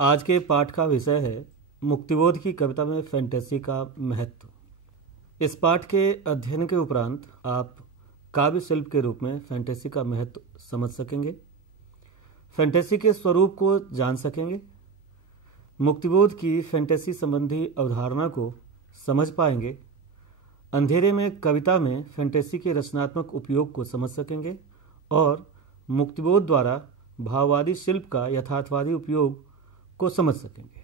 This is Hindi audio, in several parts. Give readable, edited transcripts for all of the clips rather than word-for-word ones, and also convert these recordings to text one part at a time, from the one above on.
आज के पाठ का विषय है मुक्तिबोध की कविता में फैंटेसी का महत्व। इस पाठ के अध्ययन के उपरांत आप काव्य शिल्प के रूप में फैंटेसी का महत्व समझ सकेंगे, फैंटेसी के स्वरूप को जान सकेंगे, मुक्तिबोध की फैंटेसी संबंधी अवधारणा को समझ पाएंगे, अंधेरे में कविता में फैंटेसी के रचनात्मक उपयोग को समझ सकेंगे और मुक्तिबोध द्वारा भाववादी शिल्प का यथार्थवादी उपयोग को समझ सकेंगे।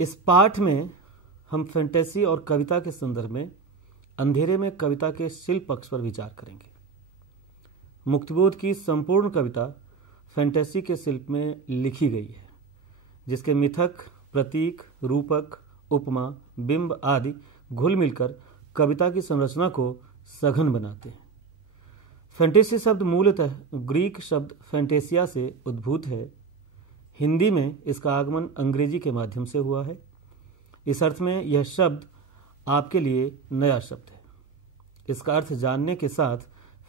इस पाठ में हम फैंटेसी और कविता के संदर्भ में अंधेरे में कविता के शिल्प पक्ष पर विचार करेंगे। मुक्तिबोध की संपूर्ण कविता फैंटेसी के शिल्प में लिखी गई है, जिसके मिथक, प्रतीक, रूपक, उपमा, बिंब आदि घुल मिलकर कविता की संरचना को सघन बनाते हैं। फैंटेसी शब्द मूलतः ग्रीक शब्द फैंटेसिया से उद्भूत है। हिंदी में इसका आगमन अंग्रेजी के माध्यम से हुआ है। इस अर्थ में यह शब्द आपके लिए नया शब्द है। इसका अर्थ जानने के साथ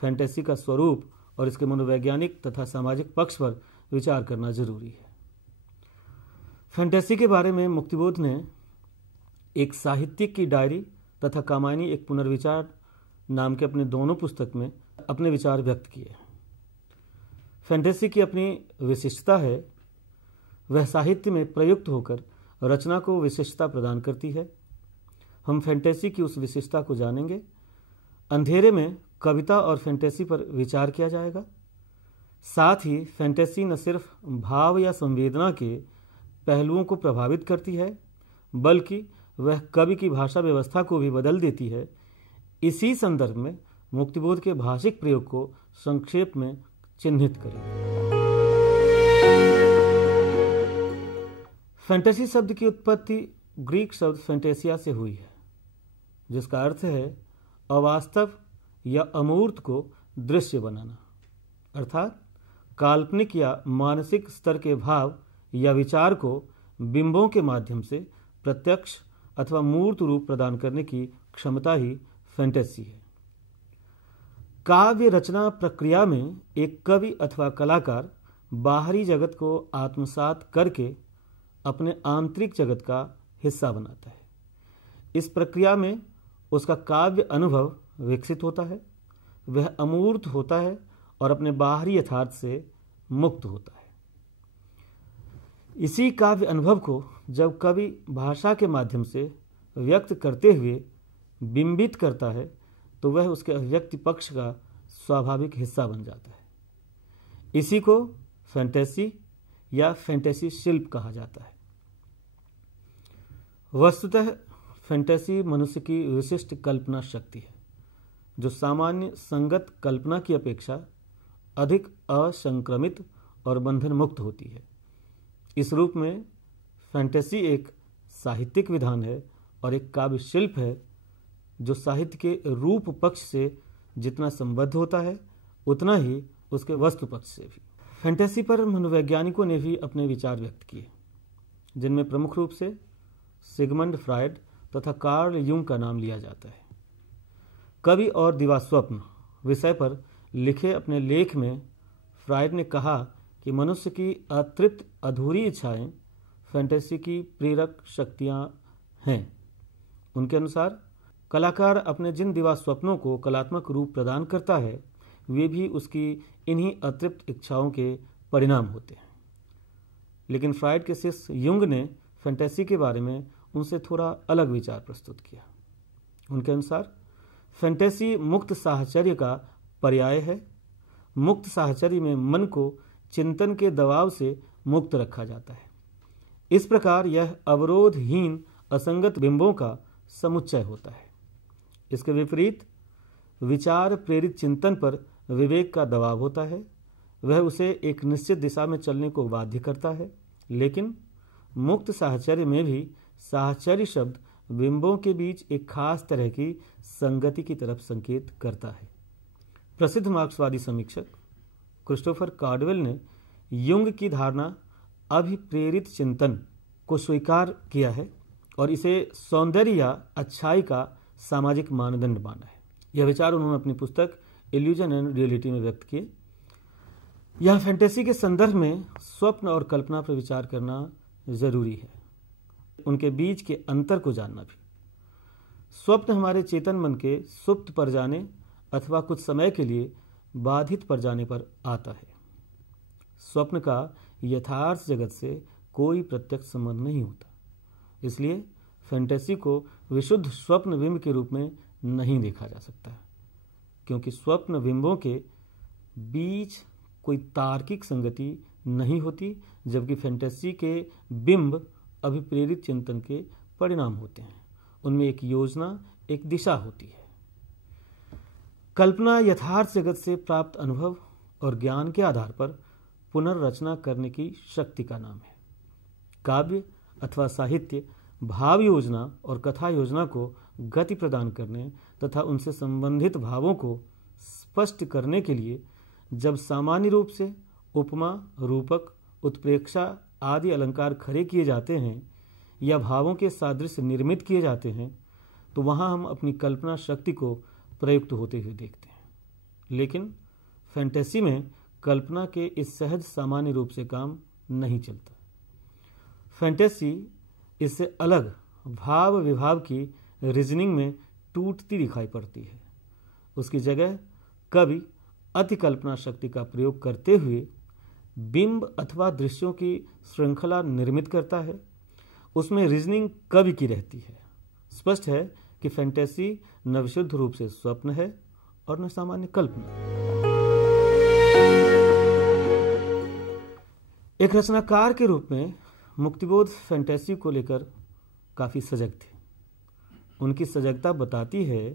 फैंटेसी का स्वरूप और इसके मनोवैज्ञानिक तथा सामाजिक पक्ष पर विचार करना जरूरी है। फैंटेसी के बारे में मुक्तिबोध ने एक साहित्यिक की डायरी तथा कामायनी एक पुनर्विचार नाम के अपने दोनों पुस्तक में अपने विचार व्यक्त किए। फैंटेसी की अपनी विशिष्टता है, वह साहित्य में प्रयुक्त होकर रचना को विशिष्टता प्रदान करती है। हम फैंटेसी की उस विशिष्टता को जानेंगे। अंधेरे में कविता और फैंटेसी पर विचार किया जाएगा। साथ ही फैंटेसी न सिर्फ भाव या संवेदना के पहलुओं को प्रभावित करती है, बल्कि वह कवि की भाषा व्यवस्था को भी बदल देती है। इसी संदर्भ में मुक्तिबोध के भाषिक प्रयोग को संक्षेप में चिन्हित करें। फैंटेसी शब्द की उत्पत्ति ग्रीक शब्द फैंटेसिया से हुई है, जिसका अर्थ है अवास्तव या अमूर्त को दृश्य बनाना, अर्थात काल्पनिक या मानसिक स्तर के भाव या विचार को बिंबों के माध्यम से प्रत्यक्ष अथवा मूर्त रूप प्रदान करने की क्षमता ही फैंटेसी है। काव्य रचना प्रक्रिया में एक कवि अथवा कलाकार बाहरी जगत को आत्मसात करके अपने आंतरिक जगत का हिस्सा बनाता है। इस प्रक्रिया में उसका काव्य अनुभव विकसित होता है, वह अमूर्त होता है और अपने बाहरी यथार्थ से मुक्त होता है। इसी काव्य अनुभव को जब कवि भाषा के माध्यम से व्यक्त करते हुए बिंबित करता है, तो वह उसके अभिव्यक्ति पक्ष का स्वाभाविक हिस्सा बन जाता है। इसी को फैंटेसी या फैंटेसी शिल्प कहा जाता है। वस्तुतः फैंटेसी मनुष्य की विशिष्ट कल्पना शक्ति है, जो सामान्य संगत कल्पना की अपेक्षा अधिक असंक्रमित और बंधन मुक्त होती है। इस रूप में फैंटेसी एक साहित्यिक विधान है और एक काव्य शिल्प है, जो साहित्य के रूप पक्ष से जितना संबद्ध होता है, उतना ही उसके वस्तु पक्ष से भी। फैंटेसी पर मनोवैज्ञानिकों ने भी अपने विचार व्यक्त किए, जिनमें प्रमुख रूप से सिगमंड फ्रायड तथा कार्ल युंग का नाम लिया जाता है। कवि और दिवास्वप्न विषय पर लिखे अपने लेख में फ्रायड ने कहा कि मनुष्य की अतृप्त अधूरी इच्छाएं फैंटेसी की प्रेरक शक्तियां हैं। उनके अनुसार कलाकार अपने जिन दिवा स्वप्नों को कलात्मक रूप प्रदान करता है, वे भी उसकी इन्हीं अतृप्त इच्छाओं के परिणाम होते हैं। लेकिन फ्रायड के शिष्य युंग ने फैंटेसी के बारे में उनसे थोड़ा अलग विचार प्रस्तुत किया। उनके अनुसार फैंटेसी मुक्त साहचर्य का पर्याय है। मुक्त साहचर्य में मन को चिंतन के दबाव से मुक्त रखा जाता है। इस प्रकार यह अवरोधहीन असंगत बिंबों का समुच्चय होता है। इसके विपरीत विचार प्रेरित चिंतन पर विवेक का दबाव होता है। वह उसे एक निश्चित दिशा में चलने को बाध्य करता है। लेकिन मुक्त साहचर्य में भी साहचर्य शब्द बिंबों के बीच एक खास तरह की संगति की तरफ संकेत करता है। प्रसिद्ध मार्क्सवादी समीक्षक क्रिस्टोफर कार्डवेल ने युंग की धारणा अभिप्रेरित चिंतन को स्वीकार किया है और इसे सौंदर्य या अच्छाई का सामाजिक मानदंड माना है। यह विचार उन्होंने अपनी पुस्तक इल्यूजन एंड रियलिटी में व्यक्त किए। यह फैंटेसी के संदर्भ में स्वप्न और कल्पना पर विचार करना जरूरी है, उनके बीच के अंतर को जानना भी। स्वप्न हमारे चेतन मन के सुप्त पर जाने अथवा कुछ समय के लिए बाधित पर जाने पर आता है। स्वप्न का यथार्थ जगत से कोई प्रत्यक्ष संबंध नहीं होता, इसलिए फैंटेसी को विशुद्ध स्वप्न बिंब के रूप में नहीं देखा जा सकता, क्योंकि स्वप्न बिंबों के बीच कोई तार्किक संगति नहीं होती, जबकि फैंटेसी के बिंब अभिप्रेरित चिंतन के परिणाम होते हैं। उनमें एक योजना, एक दिशा होती है। कल्पना यथार्थ जगत से प्राप्त अनुभव और ज्ञान के आधार पर पुनर्रचना करने की शक्ति का नाम है। काव्य अथवा साहित्य भाव योजना और कथा योजना को गति प्रदान करने तथा उनसे संबंधित भावों को स्पष्ट करने के लिए जब सामान्य रूप से उपमा, रूपक, उत्प्रेक्षा आदि अलंकार खड़े किए जाते हैं या भावों के सादृश्य निर्मित किए जाते हैं, तो वहां हम अपनी कल्पना शक्ति को प्रयुक्त होते हुए देखते हैं। लेकिन फैंटेसी में कल्पना के इस सहज सामान्य रूप से काम नहीं चलता। फैंटेसी इससे अलग भाव विभाव की रीजनिंग में टूटती दिखाई पड़ती है। उसकी जगह कवि अति कल्पना शक्ति का प्रयोग करते हुए बिंब अथवा दृश्यों की श्रृंखला निर्मित करता है। उसमें रीजनिंग कवि की रहती है। स्पष्ट है कि फैंटेसी न विशुद्ध रूप से स्वप्न है और न सामान्य कल्पना। एक रचनाकार के रूप में मुक्तिबोध फैंटेसी को लेकर काफी सजग थे। उनकी सजगता बताती है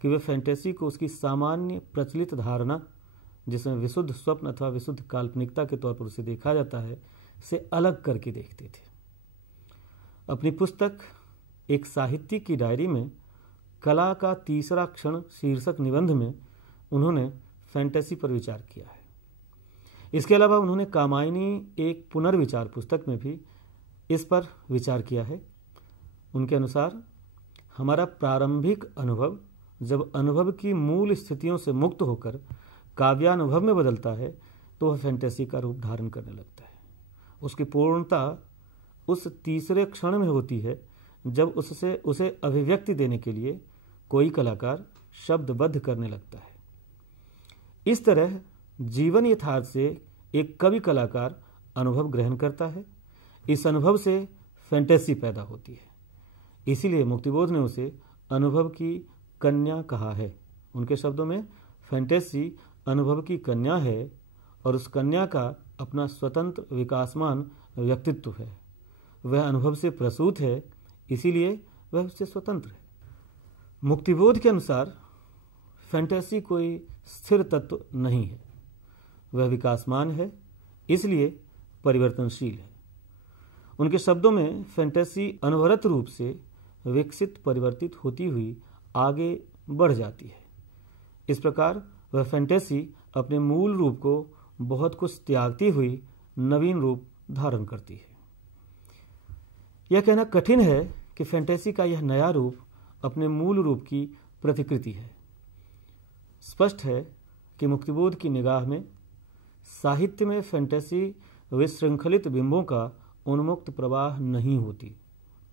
कि वे फैंटेसी को उसकी सामान्य प्रचलित धारणा, जिसमें विशुद्ध स्वप्न अथवा विशुद्ध काल्पनिकता के तौर पर उसे देखा जाता है, से अलग करके देखते थे। अपनी पुस्तक एक साहित्यिक की डायरी में कला का तीसरा क्षण शीर्षक निबंध में उन्होंने फैंटेसी पर विचार किया है। इसके अलावा उन्होंने कामायनी एक पुनर्विचार पुस्तक में भी इस पर विचार किया है। उनके अनुसार हमारा प्रारंभिक अनुभव जब अनुभव की मूल स्थितियों से मुक्त होकर काव्यानुभव में बदलता है तो वह फैंटेसी का रूप धारण करने लगता है। उसकी पूर्णता उस तीसरे क्षण में होती है जब उसे अभिव्यक्ति देने के लिए कोई कलाकार शब्दबद्ध करने लगता है। इस तरह जीवन यथार्थ से एक कवि कलाकार अनुभव ग्रहण करता है। इस अनुभव से फैंटेसी पैदा होती है। इसीलिए मुक्तिबोध ने उसे अनुभव की कन्या कहा है। उनके शब्दों में फैंटेसी अनुभव की कन्या है और उस कन्या का अपना स्वतंत्र विकासमान व्यक्तित्व है। वह अनुभव से प्रसूत है, इसीलिए वह उससे स्वतंत्र है। मुक्तिबोध के अनुसार फैंटेसी कोई स्थिर तत्व नहीं है, वह विकासमान है, इसलिए परिवर्तनशील है। उनके शब्दों में फैंटेसी अनवरत रूप से विकसित परिवर्तित होती हुई आगे बढ़ जाती है। इस प्रकार वह फैंटेसी अपने मूल रूप को बहुत कुछ त्यागती हुई नवीन रूप धारण करती है। यह कहना कठिन है कि फैंटेसी का यह नया रूप अपने मूल रूप की प्रतिकृति है। स्पष्ट है कि मुक्तिबोध की निगाह में साहित्य में फैंटेसी विशृंखलित बिंबों का उन्मुक्त प्रवाह नहीं होती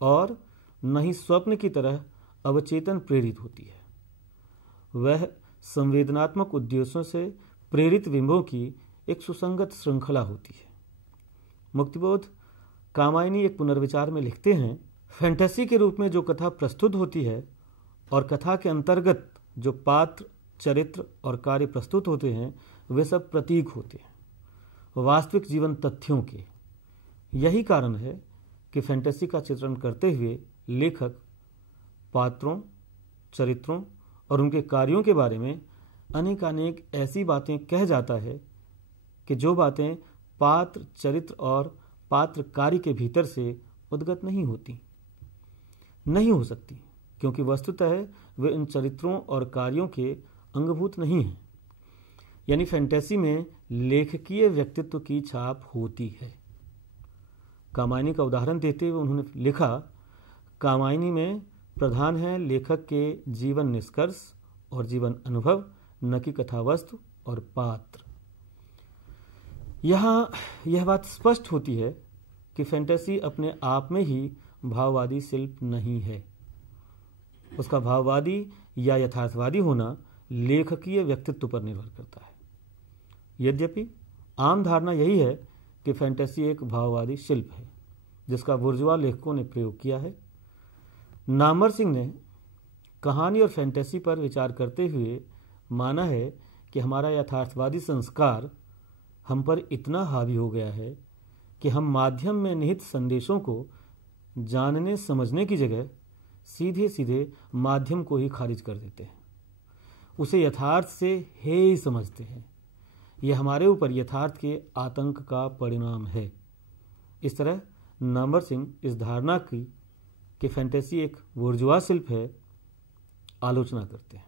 और न ही स्वप्न की तरह अवचेतन प्रेरित होती है। वह संवेदनात्मक उद्देश्यों से प्रेरित बिंबों की एक सुसंगत श्रृंखला होती है। मुक्तिबोध कामायनी एक पुनर्विचार में लिखते हैं, फैंटेसी के रूप में जो कथा प्रस्तुत होती है और कथा के अंतर्गत जो पात्र, चरित्र और कार्य प्रस्तुत होते हैं, वे सब प्रतीक होते हैं वास्तविक जीवन तथ्यों के। यही कारण है कि फैंटेसी का चित्रण करते हुए लेखक पात्रों, चरित्रों और उनके कार्यों के बारे में अनेक ऐसी बातें कह जाता है कि जो बातें पात्र, चरित्र और पात्र कार्य के भीतर से उद्गत नहीं हो सकती, क्योंकि वस्तुतः वे इन चरित्रों और कार्यों के अंगभूत नहीं हैं। यानी फैंटेसी में लेखकीय व्यक्तित्व की छाप होती है। कामायनी का उदाहरण देते हुए उन्होंने लिखा, कामायनी में प्रधान है लेखक के जीवन निष्कर्ष और जीवन अनुभव, न कि कथा वस्तु और पात्र। यहाँ यह बात स्पष्ट होती है कि फैंटेसी अपने आप में ही भाववादी शिल्प नहीं है। उसका भाववादी या यथार्थवादी होना लेखकीय व्यक्तित्व पर निर्भर करता है। यद्यपि आम धारणा यही है कि फैंटेसी एक भाववादी शिल्प है जिसका बुर्जुआ लेखकों ने प्रयोग किया है। नामवर सिंह ने कहानी और फैंटेसी पर विचार करते हुए माना है कि हमारा यथार्थवादी संस्कार हम पर इतना हावी हो गया है कि हम माध्यम में निहित संदेशों को जानने समझने की जगह सीधे सीधे माध्यम को ही खारिज कर देते हैं, उसे यथार्थ से हे ही समझते हैं। यह हमारे ऊपर यथार्थ के आतंक का परिणाम है। इस तरह नामवर सिंह इस धारणा की कि फैंटेसी एक बुर्जुआ शिल्प है आलोचना करते हैं।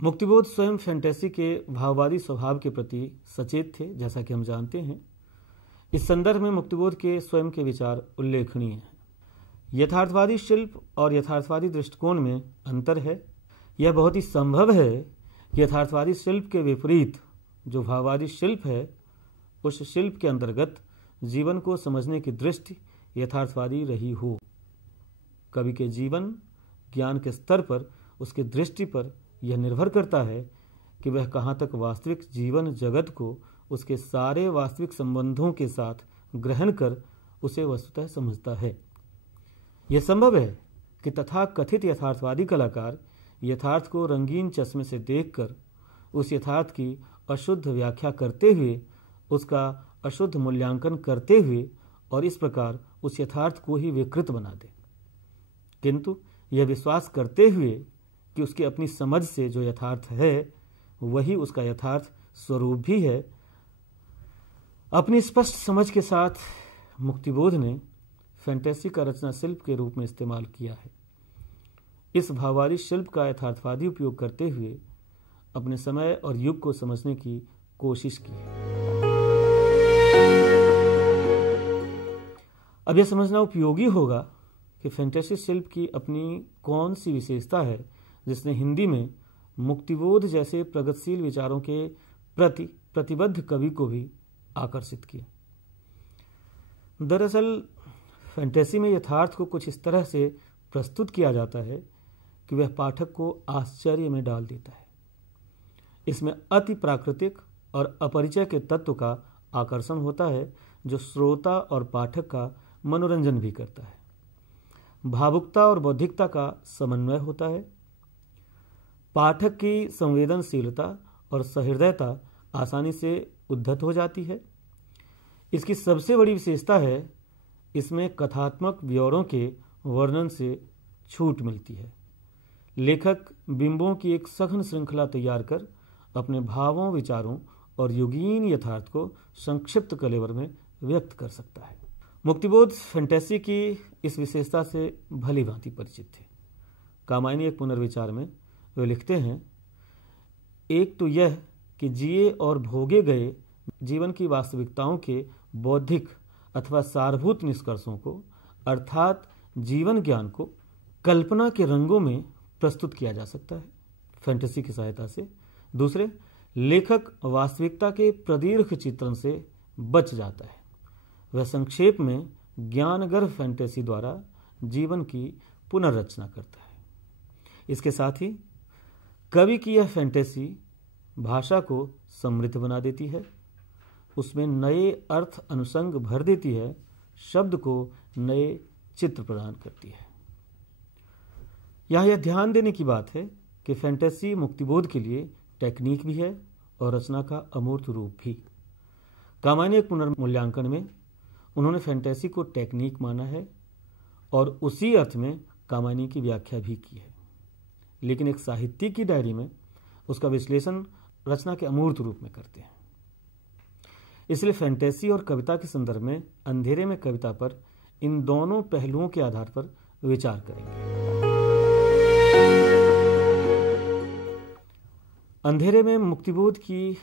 मुक्तिबोध स्वयं फैंटेसी के भाववादी स्वभाव के प्रति सचेत थे, जैसा कि हम जानते हैं। इस संदर्भ में मुक्तिबोध के स्वयं के विचार उल्लेखनीय हैं। यथार्थवादी शिल्प और यथार्थवादी दृष्टिकोण में अंतर है। यह बहुत ही संभव है कि यथार्थवादी शिल्प के विपरीत जो भाववादी शिल्प है, उस शिल्प के अंतर्गत जीवन को समझने की दृष्टि यथार्थवादी रही हो। कवि के जीवन ज्ञान के स्तर पर उसकी दृष्टि पर यह निर्भर करता है कि वह कहाँ तक वास्तविक जीवन जगत को उसके सारे वास्तविक संबंधों के साथ ग्रहण कर उसे वस्तुतः समझता है। यह संभव है कि तथाकथित यथार्थवादी कलाकार यथार्थ को रंगीन चश्मे से देखकर उस यथार्थ की अशुद्ध व्याख्या करते हुए, उसका अशुद्ध मूल्यांकन करते हुए और इस प्रकार उस यथार्थ को ही विकृत बना दे, किंतु यह विश्वास करते हुए कि उसकी अपनी समझ से जो यथार्थ है वही उसका यथार्थ स्वरूप भी है। अपनी स्पष्ट समझ के साथ मुक्तिबोध ने फैंटेसी का रचना शिल्प के रूप में इस्तेमाल किया है। इस भाववादी शिल्प का यथार्थवादी उपयोग करते हुए अपने समय और युग को समझने की कोशिश की है। अब यह समझना उपयोगी होगा कि फैंटेसी शिल्प की अपनी कौन सी विशेषता है जिसने हिंदी में मुक्तिबोध जैसे प्रगतिशील विचारों के प्रति प्रतिबद्ध कवि को भी आकर्षित किया। दरअसल फैंटेसी में यथार्थ को कुछ इस तरह से प्रस्तुत किया जाता है कि वह पाठक को आश्चर्य में डाल देता है। इसमें अति प्राकृतिक और अपरिचय के तत्व का आकर्षण होता है जो श्रोता और पाठक का मनोरंजन भी करता है। भावुकता और बौद्धिकता का समन्वय होता है। पाठक की संवेदनशीलता और सहृदयता आसानी से उद्धत हो जाती है। इसकी सबसे बड़ी विशेषता है इसमें कथात्मक ब्यौरों के वर्णन से छूट मिलती है। लेखक बिंबों की एक सघन श्रृंखला तैयार कर अपने भावों, विचारों और युगीन यथार्थ को संक्षिप्त कलेवर में व्यक्त कर सकता है। मुक्तिबोध फैंटेसी की इस विशेषता से भली भांति परिचित थे। कामायनी एक पुनर्विचार में वे लिखते हैं, एक तो यह कि जिए और भोगे गए जीवन की वास्तविकताओं के बौद्धिक अथवा सारभूत निष्कर्षों को अर्थात जीवन ज्ञान को कल्पना के रंगों में प्रस्तुत किया जा सकता है फैंटेसी की सहायता से। दूसरे, लेखक वास्तविकता के प्रदीर्घ चित्रण से बच जाता है। वह संक्षेप में ज्ञानगर्भ फैंटेसी द्वारा जीवन की पुनर्रचना करता है। इसके साथ ही कवि की यह फैंटेसी भाषा को समृद्ध बना देती है, उसमें नए अर्थ अनुसंग भर देती है, शब्द को नए चित्र प्रदान करती है। यहाँ यह ध्यान देने की बात है कि फैंटेसी मुक्तिबोध के लिए टेक्निक भी है और रचना का अमूर्त रूप भी। कामायनी एक पुनर्मूल्यांकन में उन्होंने फैंटेसी को टेक्निक माना है और उसी अर्थ में कामायनी की व्याख्या भी की है, लेकिन एक साहित्यिक की डायरी में उसका विश्लेषण रचना के अमूर्त रूप में करते हैं। इसलिए फैंटेसी और कविता के संदर्भ में अंधेरे में कविता पर इन दोनों पहलुओं के आधार पर विचार करेंगे। अंधेरे में मुक्तिबोध की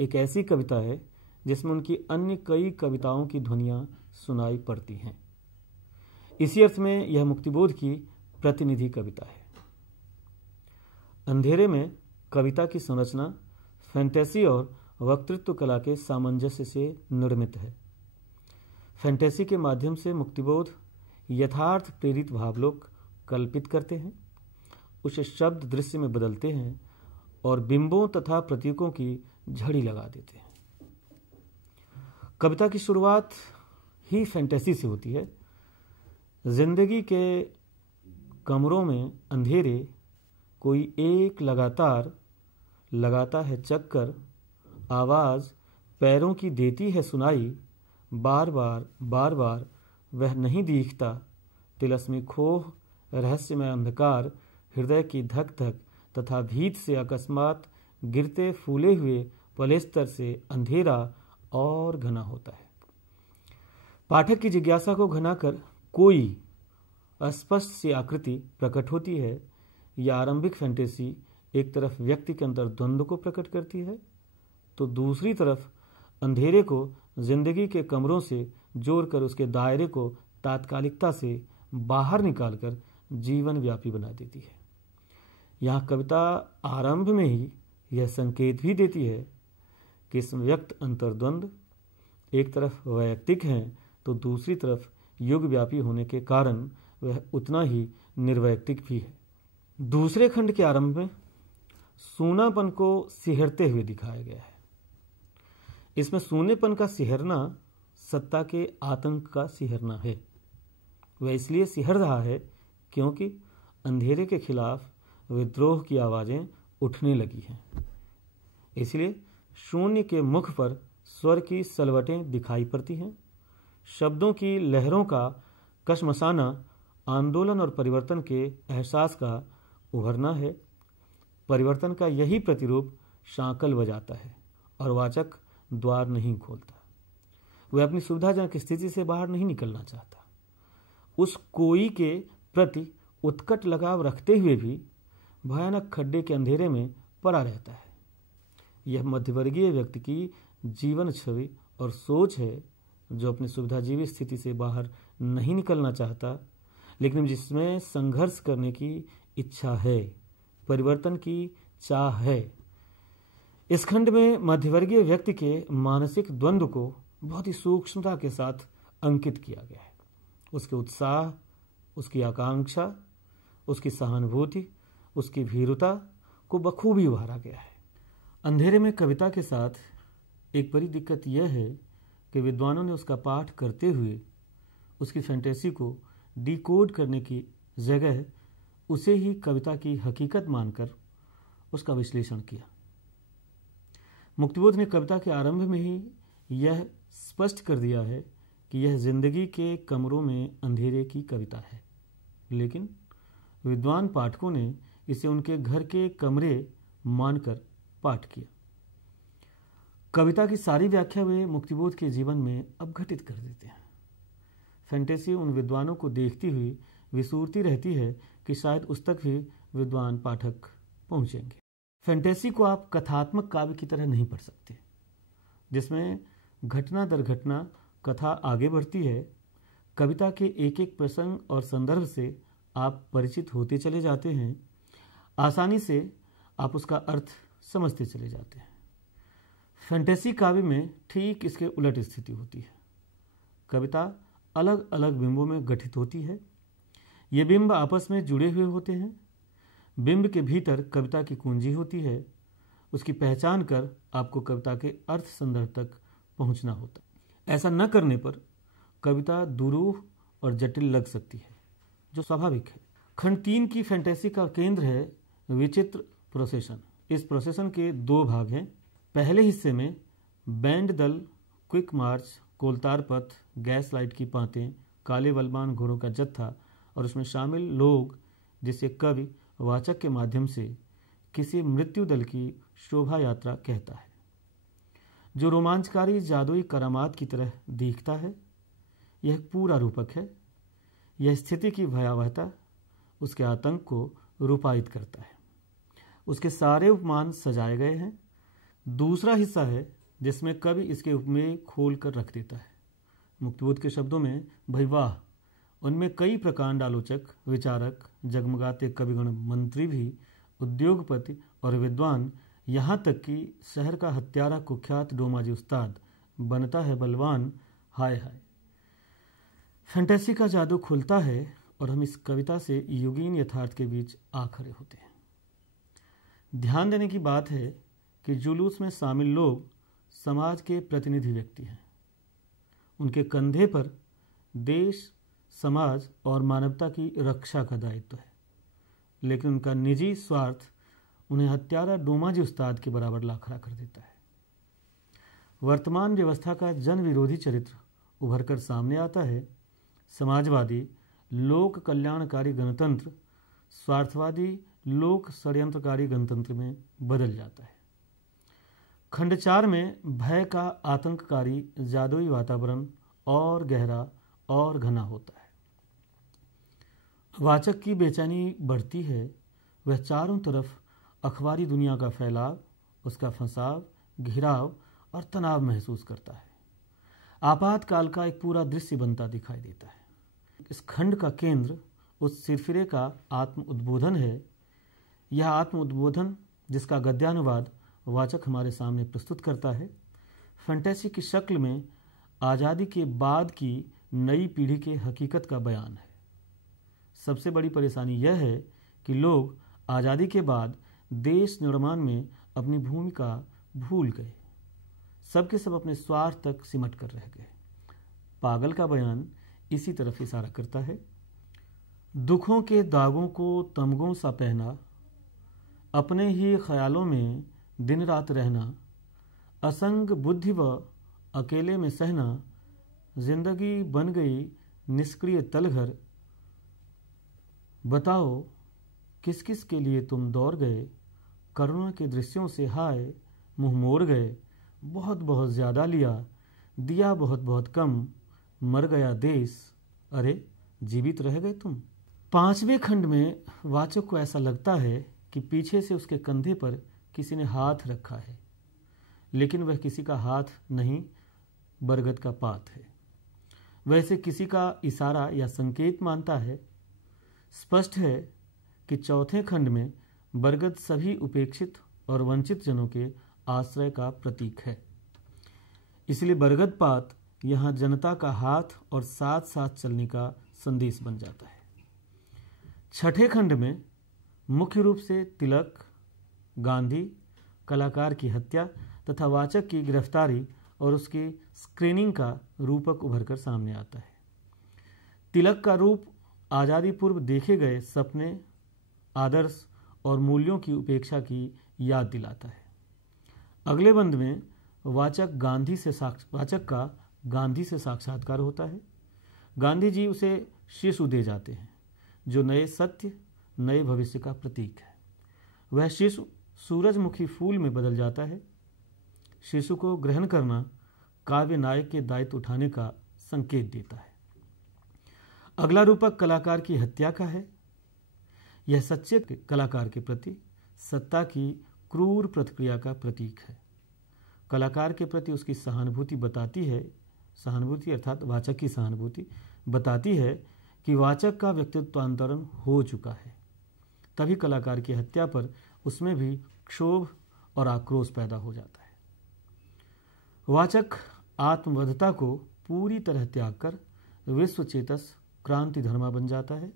एक ऐसी कविता है जिसमें उनकी अन्य कई कविताओं की ध्वनियां सुनाई पड़ती हैं। इसी अर्थ में यह मुक्तिबोध की प्रतिनिधि कविता है। अंधेरे में कविता की संरचना फैंटेसी और वक्तृत्व कला के सामंजस्य से निर्मित है। फैंटेसी के माध्यम से मुक्तिबोध यथार्थ प्रेरित भावलोक कल्पित करते हैं, उसे शब्द दृश्य में बदलते हैं और बिंबों तथा प्रतीकों की झड़ी लगा देते हैं। कविता की शुरुआत ही फैंटेसी से होती है। जिंदगी के कमरों में अंधेरे कोई एक लगातार लगाता है चक्कर, आवाज़ पैरों की देती है सुनाई, बार बार वह नहीं दिखता, तिलस्मी खोह रहस्यमय अंधकार, हृदय की धक धक तथा भीत से अकस्मात गिरते फूले हुए पलेस्तर से अंधेरा और घना होता है। पाठक की जिज्ञासा को घना कर कोई अस्पष्ट सी आकृति प्रकट होती है। यह आरंभिक फैंटेसी एक तरफ व्यक्ति के अंदर द्वंद्व को प्रकट करती है, तो दूसरी तरफ अंधेरे को जिंदगी के कमरों से जोड़कर उसके दायरे को तात्कालिकता से बाहर निकालकर जीवन व्यापी बना देती है। यहाँ कविता आरंभ में ही यह संकेत भी देती है कि इस व्यक्त अंतर्द्वंद एक तरफ वैयक्तिक है तो दूसरी तरफ युग व्यापी होने के कारण वह उतना ही निर्वैयक्तिक भी है। दूसरे खंड के आरंभ में सूनापन को सिहरते हुए दिखाया गया है। इसमें सूनेपन का सिहरना सत्ता के आतंक का सिहरना है। वह इसलिए सिहर रहा है क्योंकि अंधेरे के खिलाफ विद्रोह की आवाज़ें उठने लगी हैं। इसलिए शून्य के मुख पर स्वर की सलवटें दिखाई पड़ती हैं। शब्दों की लहरों का कशमसाना आंदोलन और परिवर्तन के एहसास का उभरना है। परिवर्तन का यही प्रतिरूप शांकल बजाता है और वाचक द्वार नहीं खोलता। वह अपनी सुविधाजनक स्थिति से बाहर नहीं निकलना चाहता। उस कोई के प्रति उत्कट लगाव रखते हुए भी भयानक खड्डे के अंधेरे में पड़ा रहता है। यह मध्यवर्गीय व्यक्ति की जीवन छवि और सोच है, जो अपनी सुविधाजीवी स्थिति से बाहर नहीं निकलना चाहता, लेकिन जिसमें संघर्ष करने की इच्छा है, परिवर्तन की चाह है। इस खंड में मध्यवर्गीय व्यक्ति के मानसिक द्वंद्व को बहुत ही सूक्ष्मता के साथ अंकित किया गया है। उसके उत्साह, उसकी आकांक्षा, उसकी सहानुभूति, उसकी भीरुता को बखूबी उभारा गया है। अंधेरे में कविता के साथ एक बड़ी दिक्कत यह है कि विद्वानों ने उसका पाठ करते हुए उसकी फैंटेसी को डिकोड करने की जगह उसे ही कविता की हकीकत मानकर उसका विश्लेषण किया। मुक्तिबोध ने कविता के आरंभ में ही यह स्पष्ट कर दिया है कि यह जिंदगी के कमरों में अंधेरे की कविता है, लेकिन विद्वान पाठकों ने इसे उनके घर के कमरे मानकर पाठ किया। कविता की सारी व्याख्या वे मुक्तिबोध के जीवन में अपघटित कर देते हैं। फैंटेसी उन विद्वानों को देखती हुई विसूरती रहती है कि शायद उस तक भी विद्वान पाठक पहुंचेंगे। फैंटेसी को आप कथात्मक काव्य की तरह नहीं पढ़ सकते, जिसमें घटना दर घटना कथा आगे बढ़ती है। कविता के एक एक प्रसंग और संदर्भ से आप परिचित होते चले जाते हैं। आसानी से आप उसका अर्थ समझते चले जाते हैं। फैंटेसी काव्य में ठीक इसके उलट स्थिति होती है। कविता अलग अलग बिंबों में गठित होती है। ये बिंब आपस में जुड़े हुए होते हैं। बिंब के भीतर कविता की कुंजी होती है। उसकी पहचान कर आपको कविता के अर्थ संदर्भ तक पहुंचना होता है। ऐसा न करने पर कविता दुरूह और जटिल लग सकती है, जो स्वाभाविक है। खंड 3 की फैंटेसी का केंद्र है विचित्र प्रोसेशन। इस प्रोसेशन के 2 भाग हैं। पहले हिस्से में बैंड दल, क्विक मार्च, कोलतार पथ, गैस लाइट की पातें, काले बलवान घोड़ों का जत्था और उसमें शामिल लोग, जिसे कवि वाचक के माध्यम से किसी मृत्यु दल की शोभा यात्रा कहता है, जो रोमांचकारी जादुई करामात की तरह दिखता है। यह पूरा रूपक है। यह स्थिति की भयावहता, उसके आतंक को रूपायित करता है। उसके सारे उपमान सजाए गए हैं। दूसरा हिस्सा है जिसमें कवि इसके उपमेय खोल कर रख देता है। मुक्तिबोध के शब्दों में भाई वाह, उनमें कई प्रकांड आलोचक, विचारक, जगमगाते कविगण, मंत्री भी, उद्योगपति और विद्वान यहाँ तक कि शहर का हत्यारा कुख्यात डोमाजी उस्ताद बनता है बलवान। हाय हाय, फैंटेसी का जादू खुलता है और हम इस कविता से युगीन यथार्थ के बीच आ खड़े होते हैं। ध्यान देने की बात है कि जुलूस में शामिल लोग समाज के प्रतिनिधि व्यक्ति हैं। उनके कंधे पर देश, समाज और मानवता की रक्षा का दायित्व है, लेकिन उनका निजी स्वार्थ उन्हें हत्यारा डोमाजी उस्ताद के बराबर लाखड़ा कर देता है। वर्तमान व्यवस्था का जन विरोधी चरित्र उभर कर सामने आता है। समाजवादी लोक कल्याणकारी गणतंत्र स्वार्थवादी लोक षड्यंत्रकारी गणतंत्र में बदल जाता है। खंड 4 में भय का आतंककारी जादुई वातावरण और गहरा और घना होता है। वाचक की बेचैनी बढ़ती है। वह चारों तरफ अखबारी दुनिया का फैलाव, उसका फंसाव, घिराव और तनाव महसूस करता है। आपातकाल का एक पूरा दृश्य बनता दिखाई देता है। इस खंड का केंद्र उस सिरफिरे का आत्म उद्बोधन है। यह आत्म उद्बोधन, जिसका गद्यानुवाद वाचक हमारे सामने प्रस्तुत करता है, फैंटेसी की शक्ल में आज़ादी के बाद की नई पीढ़ी के हकीकत का बयान है। सबसे बड़ी परेशानी यह है कि लोग आज़ादी के बाद देश निर्माण में अपनी भूमिका भूल गए। सबके सब अपने स्वार्थ तक सिमट कर रह गए। पागल का बयान इसी तरफ इशारा करता है। दुखों के दागों को तमगों सा पहना, अपने ही ख्यालों में दिन रात रहना, असंग बुद्धि व अकेले में सहना, जिंदगी बन गई निष्क्रिय तलघर। बताओ किस किस के लिए तुम दौड़ गए, करुणा के दृश्यों से हाय मुंह मोड़ गए। बहुत बहुत ज़्यादा लिया, दिया बहुत बहुत कम, मर गया देश, अरे जीवित रह गए तुम। 5वें खंड में वाचक को ऐसा लगता है कि पीछे से उसके कंधे पर किसी ने हाथ रखा है, लेकिन वह किसी का हाथ नहीं, बरगद का पात है। वैसे किसी का इशारा या संकेत मानता है। स्पष्ट है कि 4थे खंड में बरगद सभी उपेक्षित और वंचित जनों के आश्रय का प्रतीक है। इसलिए बरगद पात यहाँ जनता का हाथ और साथ साथ चलने का संदेश बन जाता है। 6ठे खंड में मुख्य रूप से तिलक, गांधी, कलाकार की हत्या तथा वाचक की गिरफ्तारी और उसकी स्क्रीनिंग का रूपक उभर कर सामने आता है। तिलक का रूप आज़ादी पूर्व देखे गए सपने, आदर्श और मूल्यों की उपेक्षा की याद दिलाता है। अगले बंद में वाचक का गांधी से साक्षात्कार होता है। गांधी जी उसे शिशु दे जाते हैं, जो नए सत्य, नए भविष्य का प्रतीक है। वह शिशु सूरजमुखी फूल में बदल जाता है। शिशु को ग्रहण करना काव्य नायक के दायित्व उठाने का संकेत देता है। अगला रूपक कलाकार की हत्या का है। यह सच्चे कलाकार के प्रति सत्ता की क्रूर प्रतिक्रिया का प्रतीक है। कलाकार के प्रति उसकी सहानुभूति बताती है, सहानुभूति अर्थात वाचक की सहानुभूति बताती है कि वाचक का व्यक्तित्वांतरण हो चुका है। तभी कलाकार की हत्या पर उसमें भी क्षोभ और आक्रोश पैदा हो जाता है। वाचक आत्मवधता को पूरी तरह त्याग कर विश्व चेतस क्रांति धर्मा बन जाता है।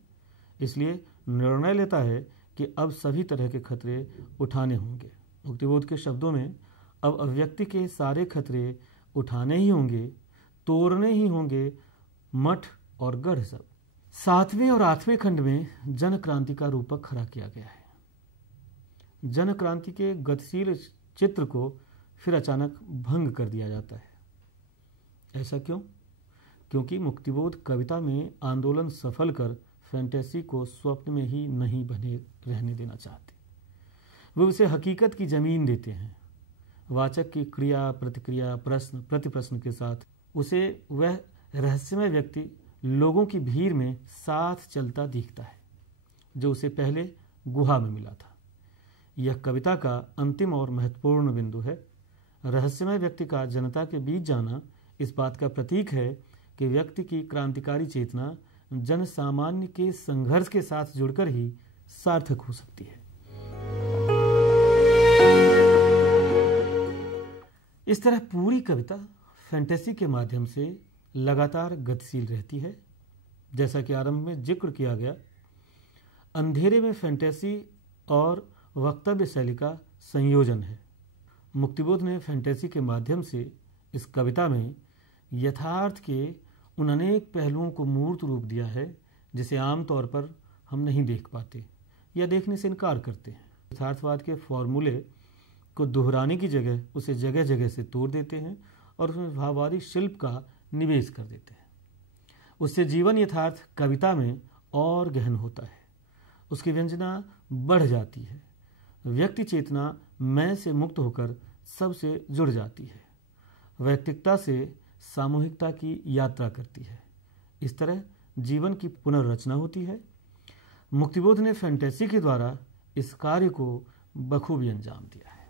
इसलिए निर्णय लेता है कि अब सभी तरह के खतरे उठाने होंगे। मुक्तिबोध के शब्दों में अब अभिव्यक्ति के सारे खतरे उठाने ही होंगे, तोड़ने ही होंगे मठ और गढ़ सब। 7वें और 8वें खंड में जन क्रांति का रूपक खड़ा किया गया है। जन क्रांति के गतिशील चित्र को फिर अचानक भंग कर दिया जाता है। ऐसा क्यों? क्योंकि मुक्तिबोध कविता में आंदोलन सफल कर फैंटेसी को स्वप्न में ही नहीं बने रहने देना चाहते। वे उसे हकीकत की जमीन देते हैं। वाचक की क्रिया, प्रतिक्रिया, प्रश्न, प्रतिप्रश्न के साथ उसे वह रहस्यमय व्यक्ति लोगों की भीड़ में साथ चलता दिखता है, जो उसे पहले गुहा में मिला था। यह कविता का अंतिम और महत्वपूर्ण बिंदु है। रहस्यमय व्यक्ति का जनता के बीच जाना इस बात का प्रतीक है कि व्यक्ति की क्रांतिकारी चेतना जन सामान्य के संघर्ष के साथ जुड़कर ही सार्थक हो सकती है। इस तरह पूरी कविता फैंटेसी के माध्यम से लगातार गतिशील रहती है। जैसा कि आरंभ में जिक्र किया गया, अंधेरे में फैंटेसी और वक्तव्य शैली का संयोजन है। मुक्तिबोध ने फैंटेसी के माध्यम से इस कविता में यथार्थ के उन अनेक पहलुओं को मूर्त रूप दिया है जिसे आमतौर पर हम नहीं देख पाते या देखने से इनकार करते हैं। यथार्थवाद के फॉर्मूले को दोहराने की जगह उसे जगह जगह से तोड़ देते हैं और उसमें भाववादी शिल्प का निवेश कर देते हैं। उससे जीवन यथार्थ कविता में और गहन होता है, उसकी व्यंजना बढ़ जाती है, व्यक्ति चेतना मैं से मुक्त होकर सबसे जुड़ जाती है, वैयक्तिकता से सामूहिकता की यात्रा करती है। इस तरह जीवन की पुनर्रचना होती है। मुक्तिबोध ने फैंटेसी के द्वारा इस कार्य को बखूबी अंजाम दिया है।